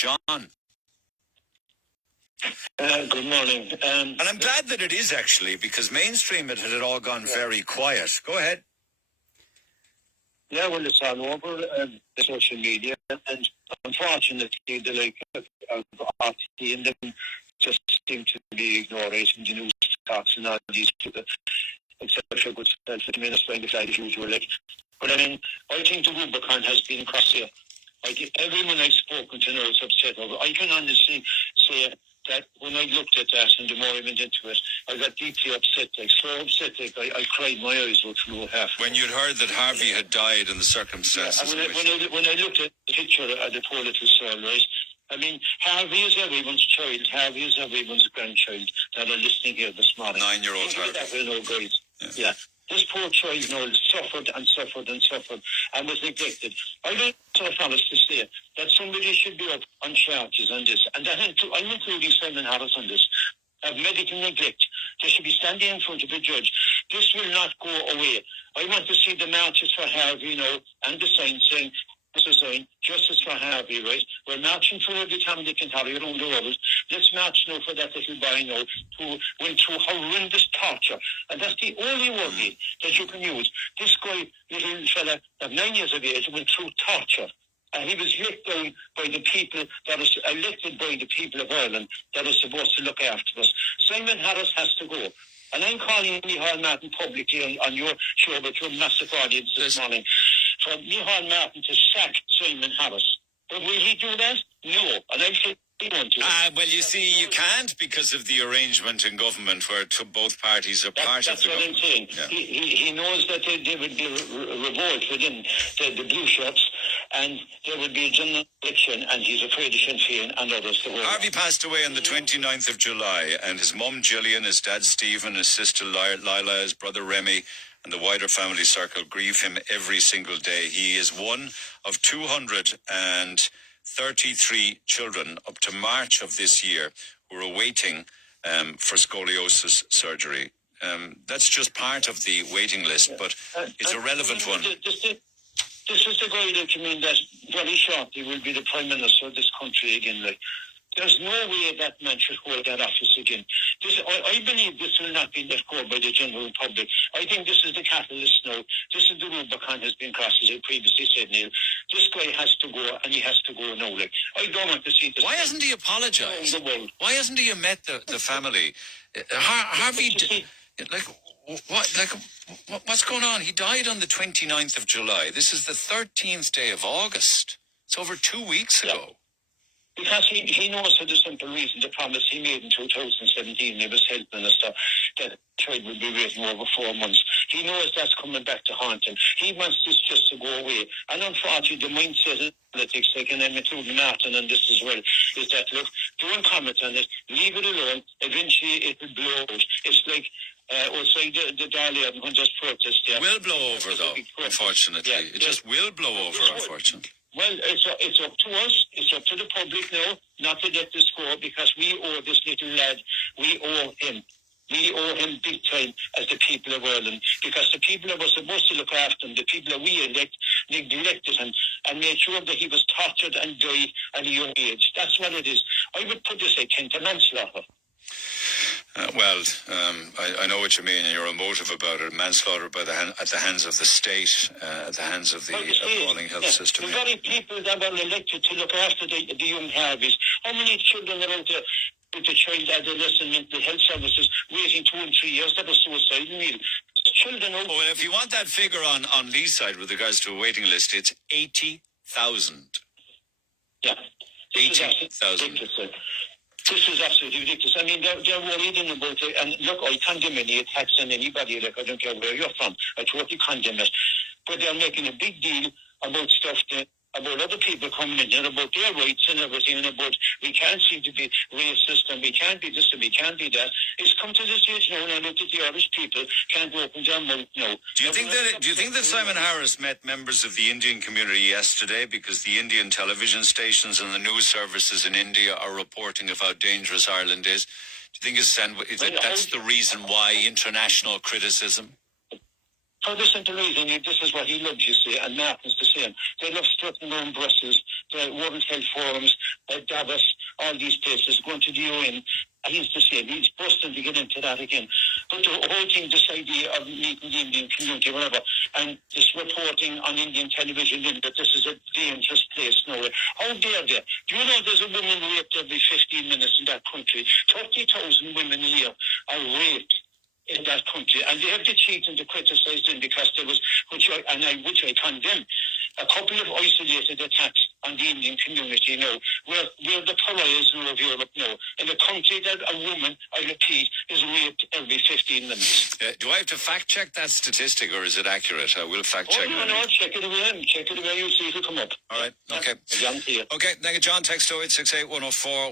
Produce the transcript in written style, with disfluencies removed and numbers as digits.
John. Good morning. And I'm glad that it is, actually, because mainstream it had all gone very quiet. Go ahead. Yeah, well, it's all over the social media, and unfortunately, the like of RT and them just seem to be ignoring the news talks and all these people, except for good self-administering the flag as usual. Like, but I mean, I think the Rubicon has been crossed here. I think everyone I've spoken to now is upset over. I can honestly say that when I looked at that and the more I went into it, I got deeply upset, like so upset, like I cried my eyes out through half. When you'd heard that Harvey had died and the circumstances. Yeah, when I looked at the picture of the poor little soul, right? I mean, Harvey is everyone's child. Harvey is everyone's grandchild that are listening here this morning. 9-year-old Harvey. That way, no, guys. Yeah. This poor child now suffered and suffered and suffered and was neglected. I don't so promise to say that somebody should be up on charges on this, and that I'm including Simon Harris on this, of medical neglect. They should be standing in front of the judge. This will not go away. I want to see the marches for Harvey now and the sign saying, this is saying, justice for Harvey, right? We're marching for every time they can carry around the world. Let's march now for that little boy now who went through horrendous torture. And that's the only word that you can use. This guy, little fella of 9 years of age, went through torture. And he was let down by the people that is elected by the people of Ireland that is supposed to look after us. Simon Harris has to go. And I'm calling Micheál Martin publicly on your show with your massive audience this morning for Micheál Martin to sack Simon Harris. But will he do that? No. And I think he won't do it. Well, you see, you can't because of the arrangement in government where both parties are part of the government. That's what I'm saying. Yeah. He knows that there would be revolt within the blue shirts and there would be a general election and he's afraid of Sinn Féin and others. Harvey passed away on the 29th of July and his mum Gillian, his dad Stephen, his sister Lila, his brother Remy and the wider family circle grieve him every single day. He is one of 233 children up to March of this year who are awaiting for scoliosis surgery. That's just part of the waiting list, but it's a relevant one. This is the guy that you mean that very shortly will be the Prime Minister of this country again. Like, there's no way that man should hold that office again. I believe this will not be let go by the general public. I think this is the catalyst now. This is the Rubicon has been crossed, as I previously said, Neil. This guy has to go, and he has to go now. Like, I don't want to see this. Why hasn't he apologised? Why hasn't he met the family? Harvey, what's going on? He died on the 29th of July. This is the 13th day of August. It's over 2 weeks ago. Because he knows for the simple reason, the promise he made in 2017, he was health minister, that child would be waiting over 4 months. He knows that's coming back to haunt him. He wants this just to go away. And unfortunately, the mindset in politics, like, and I'm including Martin on this as well, is that, look, don't comment on it, leave it alone, eventually it will blow out. It's like, outside the Dahlia when just protest there. It will blow over, though, unfortunately. Yeah, it just will blow over, unfortunately. Well, it's up to us. It's up to the public now not to let this go because we owe this little lad. We owe him. We owe him big time as the people of Ireland because the people that were supposed to look after him, the people that we neglected him and made sure that he was tortured and died at a young age. That's what it is. I would put this akin to manslaughter. I know what you mean, and you're emotive about it. Manslaughter at the hands of the state, at the hands of the appalling health system. The very people that were elected to look after the young Harveys. How many children are out there with the child adolescent mental health services waiting 2 and 3 years that are suicidal? Children out. Well, if you want that figure on Lee's side with regards to a waiting list, it's 80,000. Yeah. 80,000. This is absolutely ridiculous. I mean, they're worried about it. And look, I condemn any attacks on anybody. Like, I don't care where you're from. I totally condemn it. But they're making a big deal about stuff about other people coming in and about their rights and everything and about we can't seem to be racist and we can't be this and we can't be that. It's come to the stage now and I look at the Irish people can't open their mouth now. Do you think that Simon Harris met members of the Indian community yesterday because the Indian television stations and the news services in India are reporting of how dangerous Ireland is? Do you think that's the reason why international criticism? For the simple reason, this is what he loves, you see, and Martin's the same. They love strutting around Brussels, the World Health Forums, Davos, all these places, going to the UN. He's the same. He's busting to get into that again. But the whole thing, this idea of meeting the Indian community, whatever, and this reporting on Indian television that this is a dangerous place now. How dare they? Do you know there's a woman raped every 15 minutes in that country? 30,000 women a year are raped in that country, and they have the cheating to criticise them because there was, which I condemn, a couple of isolated attacks on the Indian community now. We're the pariahs now of Europe now, in a country that a woman, I repeat, is raped every 15 minutes. Do I have to fact check that statistic, or is it accurate? I will fact check. No, check it away. Check it away. You'll see if it come up. All right. Okay. Okay. Okay. Thank you, John. Text 0868 104